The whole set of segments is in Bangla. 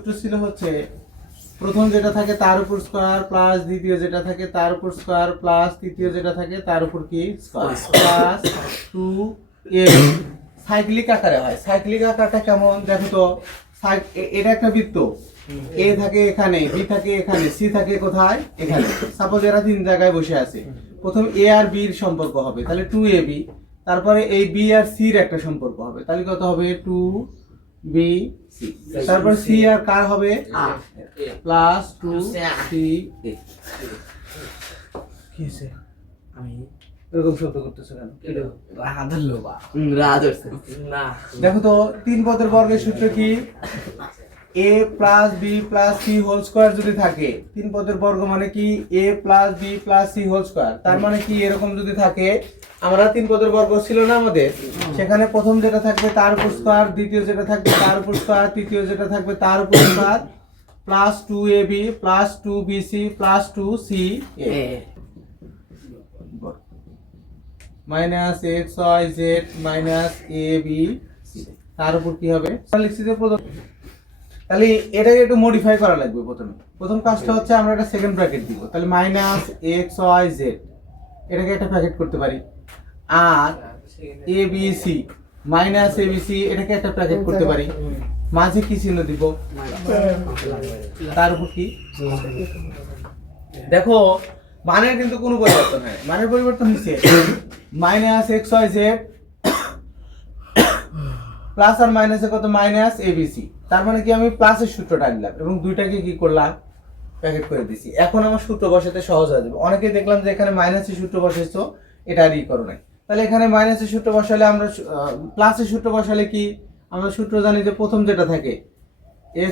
সূত্র ছিল হচ্ছে প্রথম যেটা থাকে তার উপর স্কয়ার প্লাস দ্বিতীয় যেটা থাকে তার উপর স্কয়ার প্লাস তৃতীয় যেটা থাকে তার উপর কি স্কয়ার প্লাস 2a সাইক্লিক আকারে হয়। সাইক্লিক আকারটা কেমন দেখো তো, এটা একটা বৃত্ত, এ থাকে এখানে, বি থাকে এখানে, সি থাকে কোথায় এখানে। সাপোজ এরা তিন জায়গায় বসে আছে, প্রথম এ আর বি এর সম্পর্ক হবে, তাহলে 2ab, তারপরে এই বি আর সি এর একটা সম্পর্ক হবে, তাহলে কত হবে 2bc, তারপর সি আর কার হবে প্লাস 2ca। কি হয়েছে আমি এরকম শব্দ করতেছো কেন? রাধলো বা রাধরছে না দেখো তো তিন পদের বর্গের সূত্র কি, a plus B plus C whole square যদি থাকে, তিন পদের বর্গ মানে কি a plus B plus C whole square, তার মানে কি এরকম যদি থাকে, আমরা তিন পদের বর্গ ছিল না আমাদের, সেখানে প্রথম যেটা থাকবে তার উপর স্কয়ার, দ্বিতীয় যেটা থাকবে তার উপর স্কয়ার, তৃতীয় যেটা থাকবে তার উপর square, plus 2ab plus 2bc plus 2ca minus xyz minus ab তার উপর কি হবে লিখছি যে প্রথম, তাহলে এটাকে একটু মডিফাই করা লাগবে। প্রথম কাজটা হচ্ছে আমরা একটা সেকেন্ড ব্র্যাকেট দিব, তাহলে মাইনাস xyz এটাকে একটা ব্র্যাকেট করতে পারি, আর abc মাইনাস abc এটাকে একটা ব্র্যাকেট করতে পারি, মাঝে কি চিহ্ন দিব তার উপর কি। দেখো মানের কিন্তু কোনো পরিবর্তন হয়, মানের পরিবর্তন হচ্ছে মাইনাস xyz প্লাস আর মাইনাসে কত মাইনাস এবিসি, তার মানে কি আমি প্লাসের সূত্রটা আনলাম এবং দুইটাকে কি করলাম প্যাকেট করে দিছি। এখন আমার সূত্র বসাতে সহজ হয়ে যাবে। অনেকে দেখলাম যে এখানে মাইনাসের সূত্র বসাইছো, এটা আর ই করো নাই, তাহলে এখানে মাইনাসের সূত্র বসালে আমরা প্লাসের সূত্র বসালে কি আমরা সূত্র জানি যে প্রথম যেটা থাকে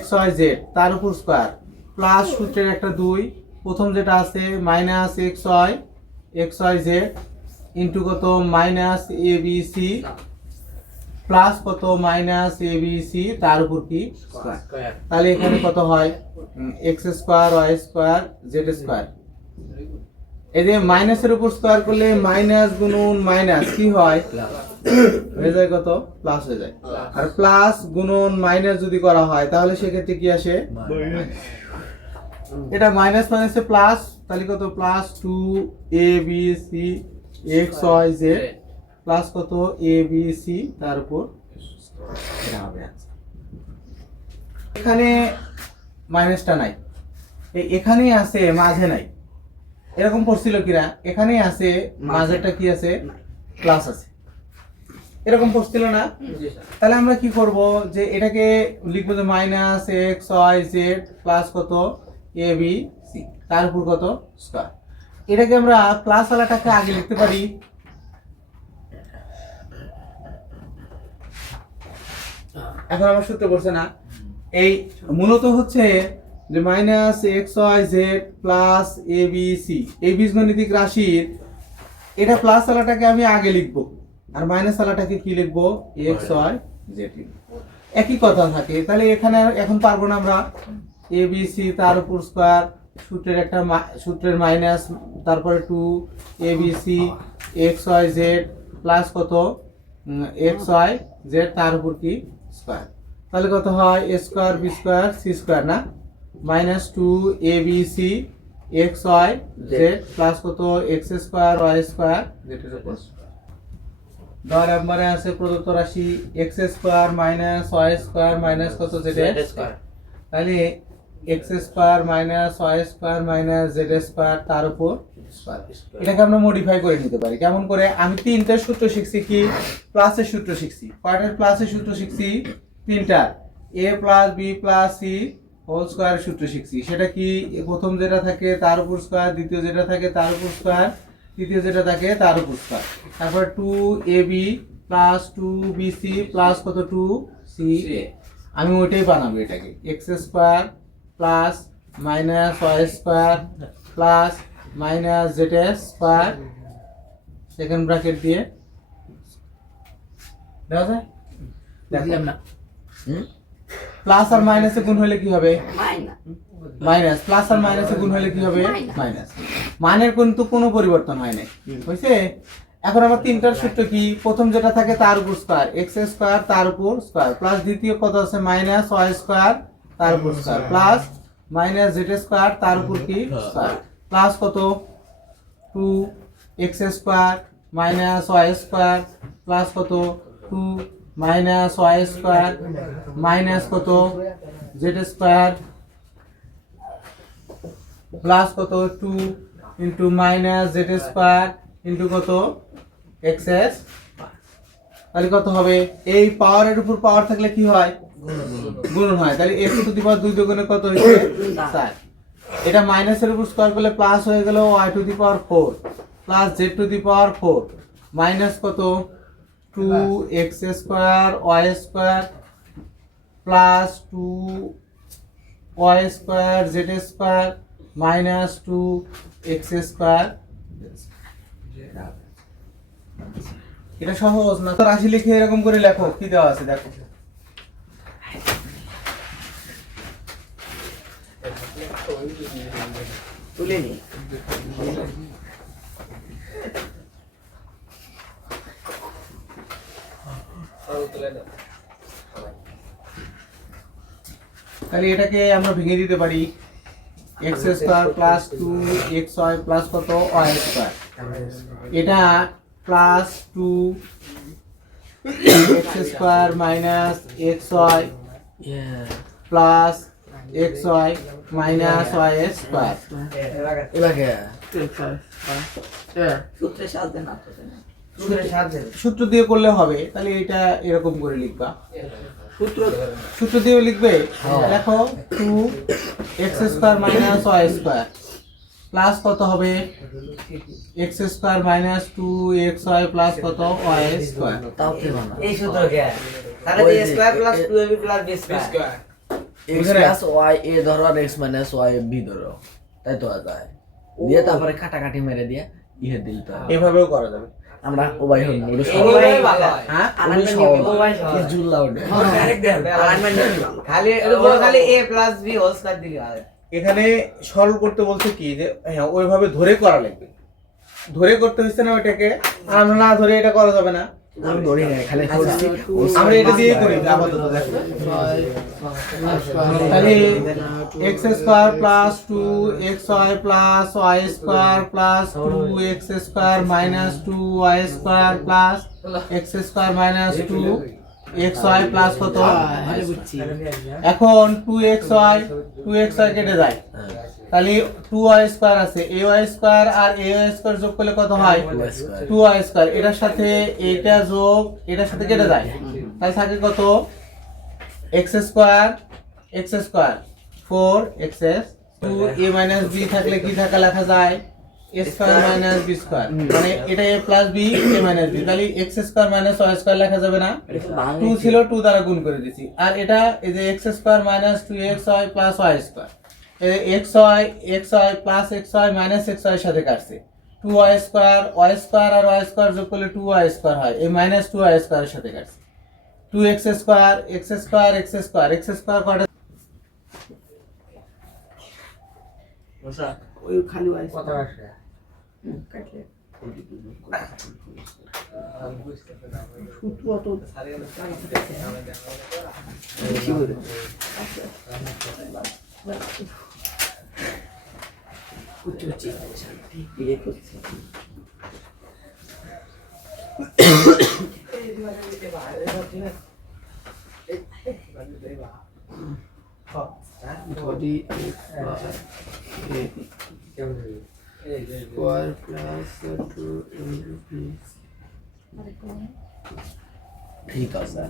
xyz তার উপর স্কয়ার প্লাস সূত্রের একটা 2, প্রথম যেটা আছে মাইনাস xyz ইন্টু কত মাইনাস এবিসি প্লাস কত মাইনাস এবিসি তার উপর কি স্কয়ার, তাহলে এখানে কত হয় x square y square z square. এই যে মাইনাসের উপর স্কয়ার করলে মাইনাস গুণন মাইনাস কি হয় হয়ে যায় কত প্লাস হয়ে যায়, আর প্লাস গুণন মাইনাস যদি করা হয় তাহলে সেক্ষেত্রে কি আসে এটা মাইনাস মাইনাসে প্লাস, তাহলে কত প্লাস 2abc xyz প্লাস কত abc তার উপর এটা হবে। এখানে মাইনাসটা নাই, এখানেই আছে মাঝে নাই, এরকম পড়ছিল কিনা এখানেই আছে মাঝেরটা কি আছে প্লাস আছে, এরকম পড়ছিল না। তাহলে আমরা কি করব যে এটাকে লিখবো যে মাইনাস xyz প্লাস কত abc তার উপর কত স্কয়ার, এটাকে আমরা প্লাস ওয়ালাটাকে আগে লিখতে পারি, এখন আমার সূত্র পড়ছে না, এই মূলত হচ্ছে যে মাইনাস xyz প্লাস abc এই বীজগণিতিক রাশির এটা প্লাস ওয়ালাটাকে আমি আগে লিখবো আর মাইনাস ওয়ালাটাকে কি লিখবো xyz লিখবো, একই কথা থাকে। তাহলে এখানে এখন পারবো না আমরা abc তার উপর স্কয়ার সূত্রের একটা সূত্রের মাইনাস তারপরে 2abc xyz প্লাস কত xyz তার উপর কি স্কয়ার, তাহলে কত হয় a square b square c square না, মাইনাস 2abc xyz প্লাস কত x square y square z এর উপর। 10 নম্বরে আছে প্রদত্ত রাশি x square minus y square minus কত z স্কয়ার, তাহলে x square minus y square minus z square তার উপর স্কয়ার, এটাকে আমরা মডিফাই করে নিতে পারি কেমন করে। আমি তিনটা সূত্র শিখছি, কি প্লাসের সূত্র শিখছি, কয়টার প্লাসের সূত্র শিখছি তিনটা, a plus B plus C whole স্কয়ারের সূত্র শিখছি, সেটা কি প্রথম যেটা থাকে তার উপর স্কয়ার, দ্বিতীয় যেটা থাকে তার উপর স্কয়ার, তৃতীয় যেটা থাকে তার উপর স্কয়ার, তারপর 2ab প্লাস 2bc প্লাস কত 2ca, আমি ওইটাই বানাবো এটাকে x square plus minus y square plus minus z square second bracket দিয়ে দেওয়া যায়, দেখলাম না প্লাস আর মাইনাসে গুণ হলে কি হবে মাইনাস, প্লাস আর মাইনাসে গুণ হলে কি হবে মাইনাস, মানের কিন্তু কোনো পরিবর্তন হয় নাই হয়েছে। এখন আমার তিনটার সূত্র কি, প্রথম যেটা থাকে তার উপর স্কয়ার x স্কয়ার তার উপর স্কয়ার প্লাস দ্বিতীয় কত আছে মাইনাস y স্কয়ার তার উপর square plus minus Z square তার উপর কি স্কয়ার প্লাস কত 2x square minus y square plus কত 2 মাইনাস y স্কয়ার মাইনাস কত z স্কয়ার প্লাস কত 2 into minus z square into কত x তাহলে কত হবে এই পাওয়ারের উপর পাওয়ার থাকলে কি হয় গুণন হয় তাহলে x টু দি পাওয়ার 2 দ্বিগুণে কত হচ্ছে 4 এটা মাইনাসের উপর স্কয়ার করলে প্লাস হয়ে গেল y to the power 4 plus z to the power 4 minus কত 2x square y square plus 2y square z square minus 2x square এটা সহজ না তো রাশি লিখে এরকম করে লেখো কি দেওয়া আছে দেখো তুলে নি তাহলে এটাকে আমরা ভেঙে দিতে পারি x square plus 2xy plus কত y স্কয়ার এটা plus 2x square minus xy plus xy minus y square এবার কে সূত্রের সাহায্যে না তো সূত্র দিয়ে করলে হবে তাহলে এটা এরকম করে লিখবা সূত্র সূত্র দিয়ে লিখবে দেখো 2x square minus y square plus কত হবে x square minus 2xy plus কত y স্কয়ার তাও কি বানা এই সূত্র কে তাহলে a square plus 2ab plus b square x plus y a ধরো আর x মাইনাস y b ধরো তাই তো যায় দিয়ে তারপরে কাটাকাটি মেরে দিয়ে ইহে দিল তো এভাবেও করা যাবে আমরা ওবাই হল ওটা এইভাবে ভালো হয় হ্যাঁ আলাইনমেন্ট নিয়ে ওবাই কি জুল্লা ওটা ডাইরেক্ট দেন আলাইনমেন্ট খালি খালি a plus b whole square দিলে হয় এখানে সরল করতে বলছে কি যে হ্যাঁ ওইভাবে ধরে করা লাগবে ধরে করতে হচ্ছে না ওটাকে আর আমরা না ধরে এটা করা যাবে না আমি ধরি না খালি করছি আমরা এটা দিয়ে করি আপাতত দেখো তাহলে x square plus 2xy plus y square plus 2x square minus 2y square plus x square minus 2xy plus কত এখন 2xy কেটে যায় তাহলে 2y স্কয়ার আছে ay স্কয়ার আর ay স্কয়ার যোগ করলে কত হয় 2y স্কয়ার এটার সাথে এটা যোগ এটার সাথে কেটে যায় তাহলে থাকে কত x square 4x 2a b থাকলে কি থাকা লেখা যায় a square minus b square মানে এটা a plus b a minus b তাহলে x square minus y square লেখা যাবে না 2 ছিল 2 দ্বারা গুণ করে দিছি আর এটা এই যে x square minus 2xy plus y square এই xy plus xy minus xy এর সাথে কাটছে 2y স্কয়ার y স্কয়ার আর y স্কয়ার যোগ করলে 2y স্কয়ার হয় এই মাইনাস 2y স্কয়ার এর সাথে কাটছে 2x square x square x square কয়টা বসা ওই খালি ওয়াই কত আসে কাটলে সূত্র অত বেশি করে উচ্চ শান্তি বিয়ে করছে body square plus 2 into b ঠিক আছে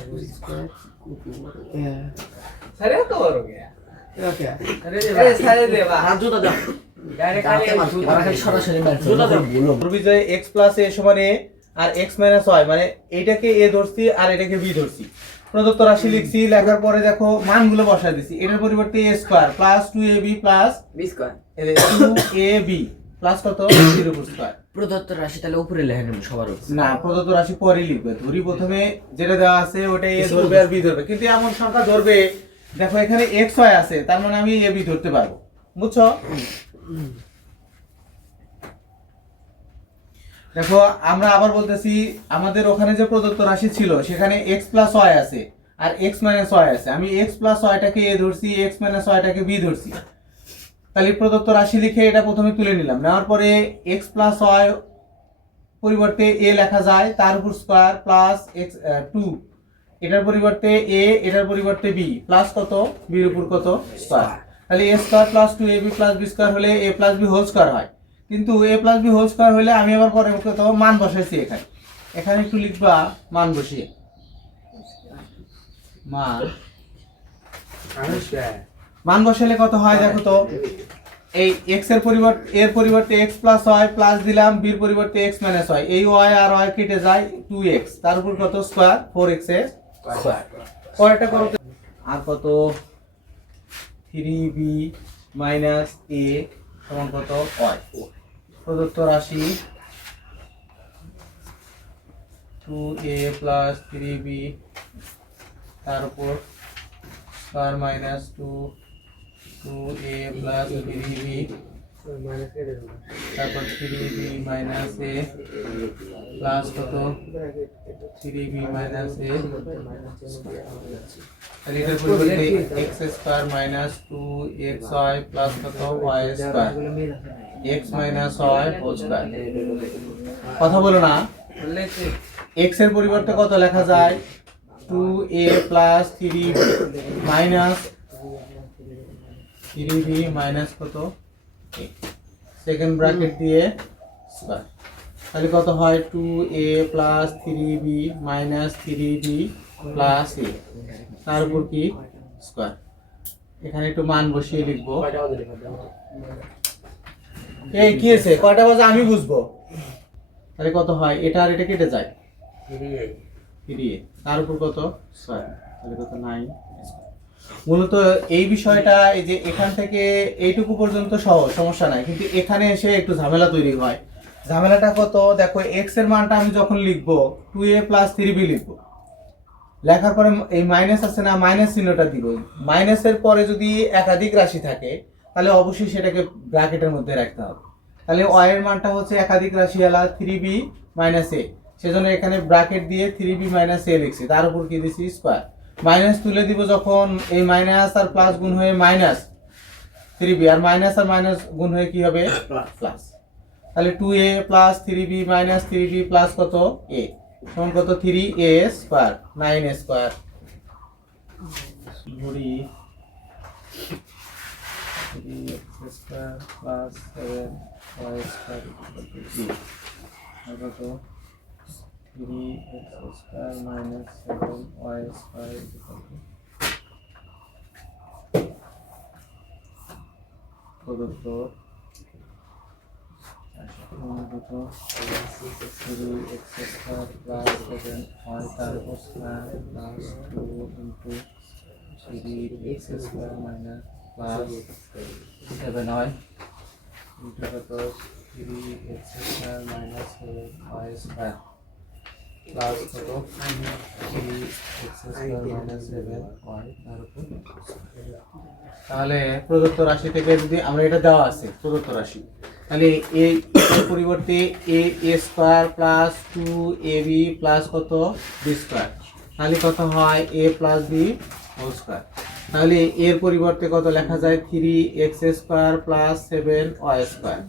plus square yeah सारे तो हो गया ওকে अरे सारे दे बा হাত জুতা দাও डायरेक्ट খালি সরাসরি ম্যাচ জুতা দাও বলো বিজয় x প্লাস a সমান a আর x মাইনাস y মানে এইটাকে a ধরছি আর এটাকে b ধরছি প্রদত্ত রাশি লিখছি লেখার পরে দেখো মানগুলো বসায় দিছি এটার পরিবর্তে a square plus 2ab plus b square 2ab plus কত 0 স্কয়ার প্রদত্ত রাশি তাহলে উপরে লেখা নেব সবার উপর না প্রদত্ত রাশি পরে লিখবে ধরি প্রথমে যেটা দেওয়া আছে ওটা a ধরবে আর b ধরবে কিন্তু এমন সংখ্যা ধরবে দেখো এখানে xy আছে তার মানে আমি ab ধরতে পারবো বুঝছো দেখো আমরা আবার বলতেছি আমাদের ওখানে যে প্রদত্ত রাশি ছিল সেখানে x প্লাস y আছে আর x মাইনাস ওয়াই আছে, আমি x প্লাস ওয়াইটাকে a ধরছি, x মাইনাস ওয়াইটাকে b ধরছি। তাহলে প্রদত্ত রাশি লিখে এটা প্রথমে তুলে নিলাম, নেওয়ার পরে x প্লাস ওয়াই পরিবর্তে a লেখা যায়, তার উপর স্কয়ার প্লাস x 2, এটার পরিবর্তে a, এটার পরিবর্তে b, প্লাস কত b এর উপর কত স্কয়ার। তাহলে a square plus 2ab plus b square হলে a plus b whole square হয়, কিন্তু a plus b whole square হলে আমি আবার পরে কত মান বসাইছি এখানে, এখানে একটু লিখবা মান বসিয়ে, মান বসালে কত হয় দেখো তো, এই x এর পরিবর্তে x প্লাস y প্লাস দিলাম, b এর পরিবর্তে x মাইনাস y, এই y আর y কেটে যায় 2x, তার উপর কত স্কয়ার 4x এর স্কয়ার। পরেরটা করো আর কত 3b মাইনাস a সমান কত y। প্রদত্ত রাশি 2a প্লাস 3b তার উপর square minus 2a plus 3b তারপর 3b মাইনাস a প্লাস কত 3b মাইনাস a, তাহলে এটার পরিবর্তে x square minus 2xy plus কত y square, x minus y whole square. কথা বলো না, x এর পরিবর্তে কত লেখা যায় 2a plus 3b minus 3b minus কত সেকেন্ড ব্র্যাকেট দিয়ে স্কয়ার, তাহলে কত হয় 2a plus 3b minus 3b plus a, তার উপর কি স্কয়ার। এখানে একটু মান বসিয়ে লিখবো, এই কি আছে কয়টা বাজে আমি বুঝবো, তাহলে কত হয় এটা আর এটা কেটে যায় 3a, তার উপর কত স্কয়ার, তাহলে কত 9। মূলত এই বিষয়টা এই যে এখান থেকে এইটুকু পর্যন্ত সহজ, সমস্যা নাই, কিন্তু এখানে এসে একটু ঝামেলা তৈরি হয়। ঝামেলাটা কত দেখো, x এর মানটা আমি যখন লিখবো 2a প্লাস 3b লিখবো, লেখার পরে এই মাইনাস আছে না, মাইনাস চিহ্নটা দিব, মাইনাসের পরে যদি একাধিক রাশি থাকে তাহলে অবশ্যই সেটাকে ব্র্যাকেটের মধ্যে রাখতে হবে। তাহলে y এর মানটা হচ্ছে একাধিক রাশি হলো 3b মাইনাস a, সেজন্য এখানে ব্র্যাকেট দিয়ে 3b মাইনাস a লিখছি, তার উপর কি দিছি স্কয়ার, মাইনাস তুলে দিব যখন এই মাইনাস আর প্লাস গুণ হয়ে মাইনাস 3b, আর মাইনাস গুণ হয়ে কি হবে প্লাস, তাহলে 2a plus 3b minus 3b plus কত a সমান কত 3a স্কয়ার 9a স্কয়ার। ধরি 3x square plus 7y square আর কত 3x square minus 7y square প্রদত্ত কত 3x স্কয়ার প্লাস 7y তার উপর square plus 2 into 3x square minus plus 7y into কত 3x square minus 7y square plus কত 3x স্কয়ার মাইনাস 7y তার উপর। তাহলে প্রদত্ত রাশি থেকে যদি আমরা এটা দেওয়া আছে প্রদত্ত রাশি, তাহলে এই পরিবর্তে a square plus 2ab plus কত b স্কয়ার, তাহলে কত হয় a plus b whole square. তাহলে এর পরিবর্তে কত লেখা যায় 3x square plus 7y square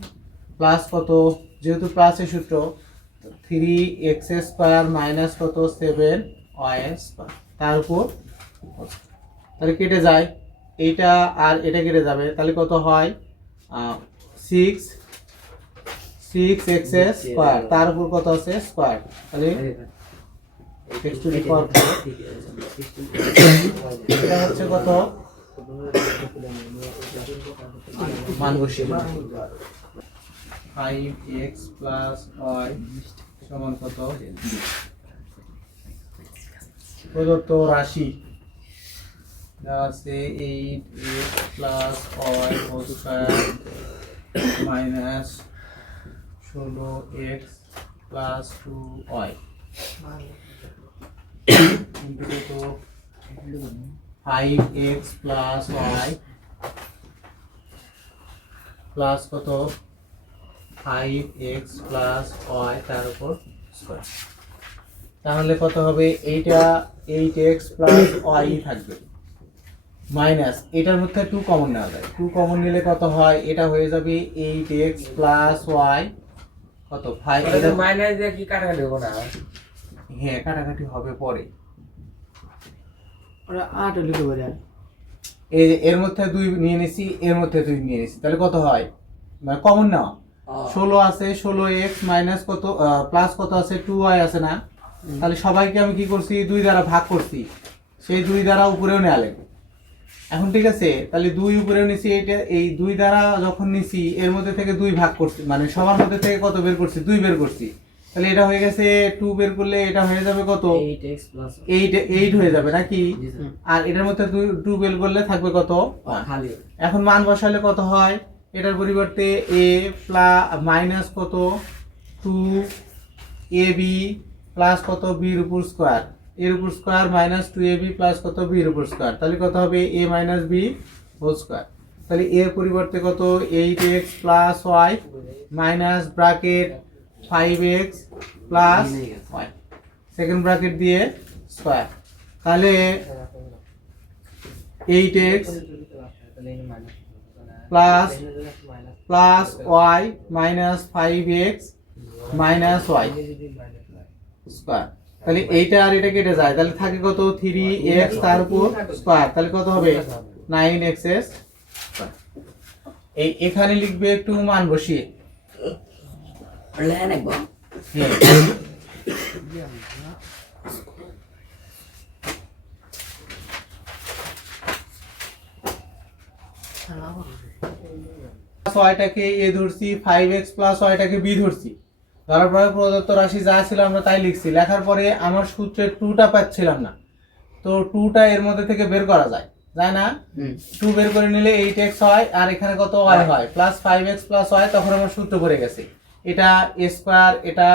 plus কত, যেহেতু প্লাসের সূত্র 3x স্কয়ার মাইনাস কত 7y স্কয়ার তার উপর, তাহলে কেটে যায় এইটা আর এটা কেটে যাবে, তাহলে কত হয় 6x স্কয়ার তার উপর কত আছে স্কয়ার, তাহলে x টু দি পাওয়ার 4 এটা হচ্ছে কত মান বসিয়ে 5x প্লাস y সমান কত প্রদত্ত রাশি আছে 8x plus y whole square minus 16x plus 2y into কত 5x প্লাস y প্লাস কত 5x প্লাস y তার উপর স্কয়ার। তাহলে কত হবে এইটা 8x প্লাস y থাকবে মাইনাস এটার মধ্যে 2 কমন নেওয়া যায় 2 কমন নিলে কত হয় এটা হয়ে যাবে 8x প্লাস y কত 5 এটা মাইনাস দিয়ে কি কাটাকাটি হবে না হ্যাঁ কাটাকাটি হবে পরে ওরা 8 লিখতে পারে এর মধ্যে 2 নিয়ে নিছি এর মধ্যে 2 নিয়ে নিছি তাহলে কত হয় মানে কমন নেওয়া 16 আছে 16x মাইনাস কত প্লাস কত আছে 2y আছে না তাহলে সবাইকে আমি কি করছি 2 দ্বারা ভাগ করছি সেই 2 দ্বারা উপরেও নেওয়া লাগবে এখন ঠিক আছে তাহলে 2 উপরেও নিছি এটা এই 2 দ্বারা যখন নিছি এর মধ্যে থেকে 2 ভাগ করছি মানে সবার মধ্যে থেকে কত বের করছি 2 বের করছি তাহলে এটা হয়ে গেছে 2 বের করলে এটা হয়ে যাবে কত 8x প্লাস 8 হয়ে যাবে নাকি আর এটার মধ্যে 2 বের করলে থাকবে কত 1 খালি এখন মান বসালে কত হয় এটার পরিবর্তে a প্লাস মাইনাস কত 2ab প্লাস কত b এর উপর স্কয়ার এর উপর স্কয়ার মাইনাস 2ab প্লাস কত b এর উপর স্কয়ার তাহলে কত হবে a minus b whole square তাহলে a এর পরিবর্তে কত 8x plus y minus bracket 5x plus y second bracket দিয়ে স্কয়ার তাহলে 8x plus plus y minus 5x minus y square তাহলে এইটা আর এটা কেটে যায় তাহলে থাকে কত 3x তার উপর স্কয়ার তাহলে কত হবে 9x এই এখানে লিখবে একটু মান বসিয়ে লেন একবার হ্যাঁ। ছয়টাকে এ ধরছি 5x প্লাস ওয়াইটাকে বি ধরছি ধরার পরে প্রদত্ত রাশি যা ছিল আমরা তাই লিখছি লেখার পরে আমার সূত্রে 2টা পাচ্ছিলাম না তো 2টা এর মধ্যে থেকে বের করা যায় না 2 বের করে নিলে 8x হয় আর এখানে কত y হয় প্লাস 5x প্লাস y তখন আমার সূত্র পড়ে গেছে এটা a স্কয়ার এটা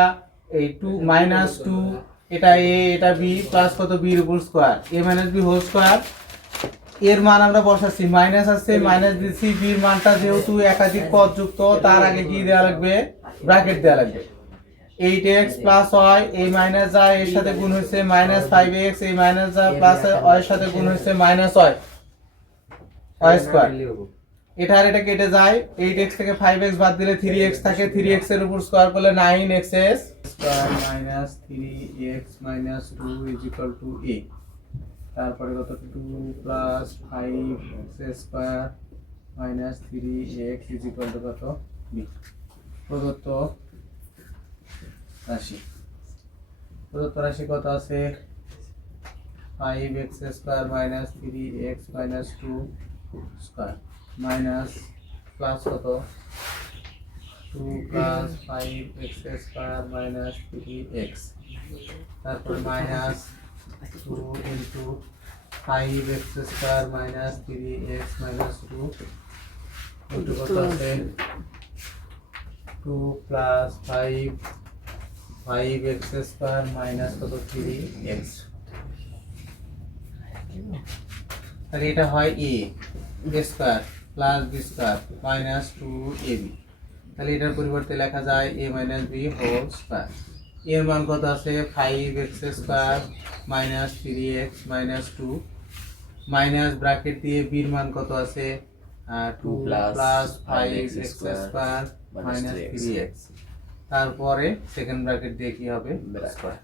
এই 2 মাইনাস 2 এটা a এটা b প্লাস কত b এর উপর square a minus b whole square এর মান আমরা বসাচ্ছি মাইনাস আছে মাইনাস দিচ্ছি b এর মানটা যেহেতু একাধিক পদ যুক্ত তার আগে কি দেওয়া লাগবে ব্র্যাকেট দেওয়া লাগবে 8x প্লাস y এই মাইনাস যা এর সাথে গুণ হচ্ছে মাইনাস 5x এই মাইনাস যা প্লাস y এর সাথে গুণ হচ্ছে মাইনাস y y স্কয়ার এটা আর এটা কেটে যায় 8x থেকে 5x বাদ দিলে 3x থাকে 3x এর উপর স্কয়ার করলে 9x square minus 3x minus 2 is equal to a তারপরে কত 2 plus 5x square minus 3x is equal to কত b প্রদত্ত রাশি কত আছে 5x square minus 3x minus 2 square minus plus কত 2 plus 5x square minus 3x তারপর minus 2 into 5x square minus 3x minus 2 into কত আছে 2 প্লাস 5x স্কয়ার মাইনাস কত 3x তাহলে এটা হয় a square plus b square minus 2ab তাহলে এটার পরিবর্তে লেখা যায় a minus b whole square এর মান কত আছে 5x square minus 3x minus 2 minus bracket দিয়ে b এর মান কত আছে 2 plus 5x square minus 3x তারপরে সেকেন্ড ব্র্যাকেট দিয়ে কি হবে স্কয়ার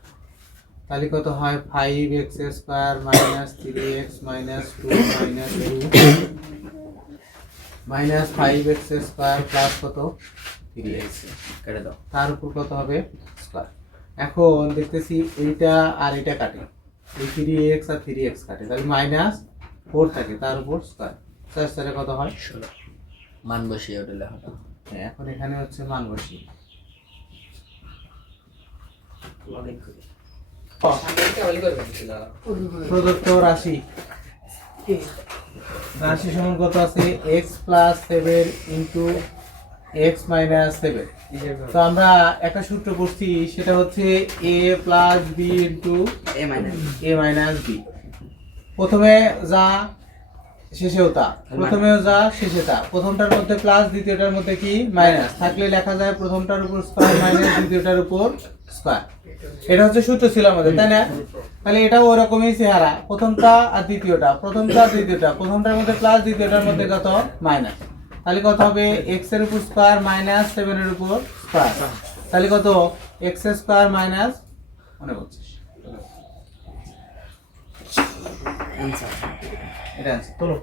তাহলে কত হয় 5x square minus 3x minus 2 minus 2 minus 5x square plus কত 3x কেটে দাও তার উপর কত হবে স্কয়ার এখন দেখতেছি এইটা আর এটা কাটে এই 3x আর 3x কাটে তাহলে মাইনাস 4 থাকে তার উপর স্কয়ার স্কয়ারে কত হয় 16 মান বসিয়ে ওটা লেখাটা হ্যাঁ এখন এখানে হচ্ছে মান বসিয়ে প্রদত্ত রাশি সমান কত আছে x plus 7 into x minus 7 তো আমরা একটা সূত্র পড়ছি সেটা হচ্ছে a plus b into a minus b প্রথমে যা শেষেও তা প্রথমেও যা শেষে তা প্রথমটার মধ্যে প্লাস দ্বিতীয়টার মধ্যে কি মাইনাস থাকলে লেখা যায় প্রথমটার উপর স্কয়ার মাইনাস দ্বিতীয়টার উপর স্কয়ার এটা হচ্ছে সূত্র ছিল আমাদের, তাই না? তাহলে এটাও ওরকমই চেহারা, প্রথমটা আর দ্বিতীয়টা, প্রথমটা আর দ্বিতীয়টা, প্রথমটার মধ্যে প্লাস, দ্বিতীয়টার মধ্যে কত মাইনাস। তাহলে কত হবে এক্স এর উপর স্কয়ার মাইনাস 7 এর উপর স্কয়ার, তাহলে কত এক্স স্কয়ার মাইনাস 29। এটা আছে তোলো।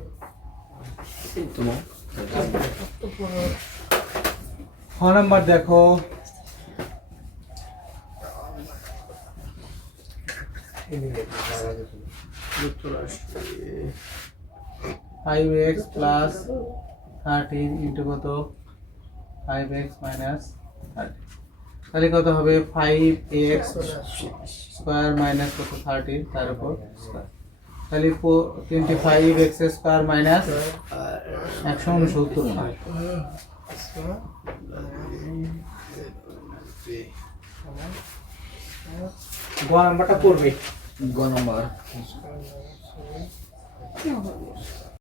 খ নাম্বার দেখো, ফাইভ এক্স প্লাস 13 ইন্টু কত 5x মাইনাস 30, তাহলে কত হবে 5x স্কয়ার মাইনাস কত 30 তার উপর স্কয়ার, তাহলে 25x স্কয়ার মাইনাস 169 হয়। গ নাম্বারটা পড়বে। গ নাম্বার